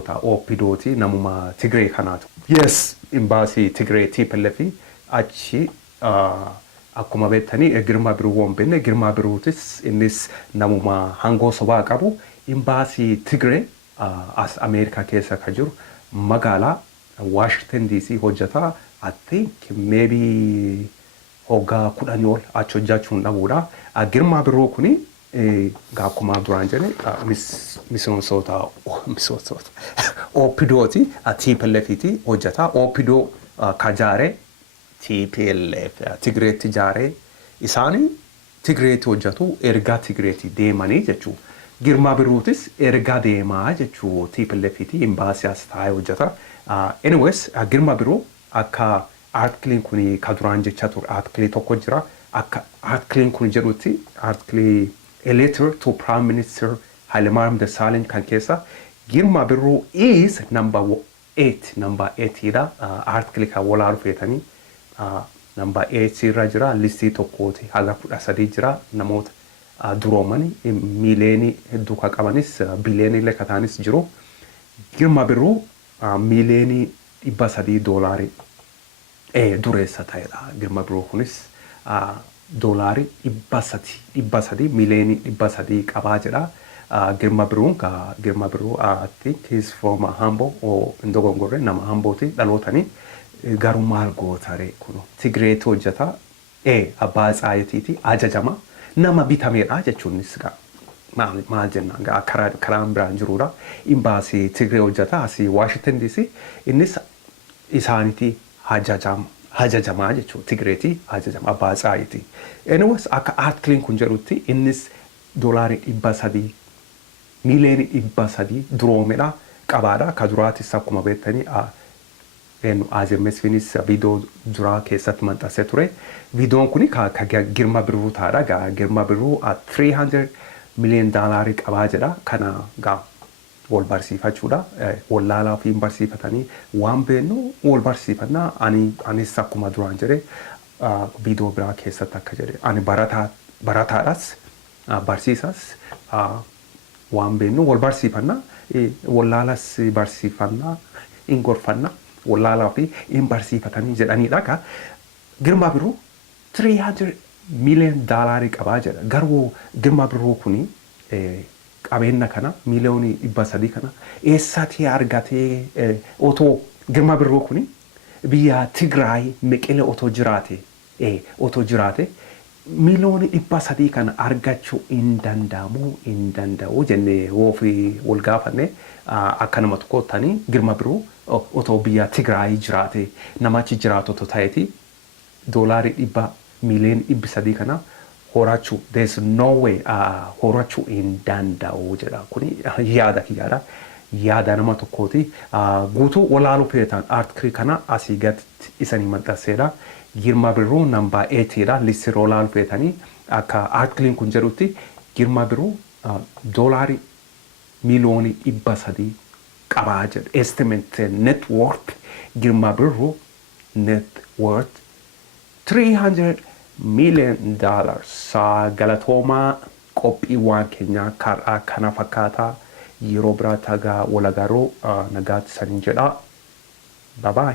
miseensoota OPDOti namuma Tigree kanaatu. Yes, imbaasii Tigree TPLF achi akkuma beektanii Girmaa Birruu waan beekne Girmaa Birruutis innis namuma hangoo sobaa qabu imbaasii Tigree as Ameerikaa keessa kan jiru magaalaa Washington DC hojjeta. I think maybe hoggaa 10 ol achi hojjechuun dhabuudha. Girmaa Birruu kuni akkuma duraan jedhe miseensoota OPDOti TPLFti hojjeta. OPDO kajaare TPLF Tigreetti jaare isaanii Tigreetti hojjetu ergaa Tigreetti deemanii jechuu. Girmaa Birruutis ergaa deemaa jechuu TPLFti imbaasii as taa'ee hojjeta. Anyways Girmaa Birruu akka artikiliin kun ka duraan jecha ture artikilii tokko jira. Akka artikiliin kun jedhutti artikilii A Letter to Prime Minister Hailemariam Desalegn kan keessa Girmaa Birruu is number 8 dha. Artikilii kan walaa dhufeetanii number 8 irra jira. Listii tokkooti haga 13 jira namoota duroomani miiliyoonii hedduu ka qabanis biliyoonii illee ka ta'anis jiru. Girmaa Birruu miiliyoonii $300 dureessa ta'edha. Girmaa Birruu kunis $300 miiliyoonii $300 qabaa jedha. Girmaa Birruu I think he's from Hambo or Ndogongorre nama Hambooti dhalootanii garuu maal gootare kunu Tigreetti hojjeta. Abbaa Tsaayitiiti ajajama nama bitameedha jechuunis maal jenna karaan biraan jiruudha. Imbaasii Tigree hojjeta asii Washington DC innis isaaniiti hajajamaa jechuudha. Tigreetti hajajama abbaa Tsaayiti. Anyways akka artikiliin kun jedhutti innis $300 miiliyoonii $300 duroomeedha qabaadha. Ka duraatis akkuma beektanii AZMSFnis viidiyoo duraa keessatti maxxansee ture. Viidiyoon kun ka Girmaa Birruu taadha. Girmaa Birruu $300 million qabaa jedha. Kana wal barsiifachuudha. Wallaalaa fi barsiifatanii waan beeknu wal barsiifannaa. Anis akkuma duraan jedhe viidiyoo biraa keessatti akka jedhe ani barataadhas barsiisas waan beeknu wal barsiifannaa. Wallaalas barsiifannaa hin gorfannaa. Wallaalaa fi hin barsiifatanii jedhaniidha. Girmaa Birruu $300 million qabaa jedha. Garuu Girmaa Birruu kuni qabeenya kana miiliyoonii $300 kana eessatti argatee otoo Girmaa Birruu kuni biyya Tigraay Meqelee otoo jiraate miiliyoonii $300 kana argachuu hin danda'u jennee wal gaafanne akka nama tokkottanii Girmaa Birruu otoo biyya Tigraay jiraate namachi jiraatu otoo ta'eeti miiliyoonii $300 kana horachuu there's no way horachuu hin danda'u jedha. Kuni yaada kiyyaadha. Yaada nama tokkooti. Guutuu walaaluu feetan artikilii kana asii gaditti isanii maxxanseedha. Girmaa Birruu number 8 dha. Listii walaaluu feetanii akka artikiliin kun jedhutti Girmaa Birruu miiliyoonii $300 qabaa jedha. Estimate net worth Girmaa Birruu net worth $300 million. Galatoomaa qophiiwwan keenya kana fakkaataa yeroo biraa tagaa wal agarruu nagaatti saniin jedha. Bye bye.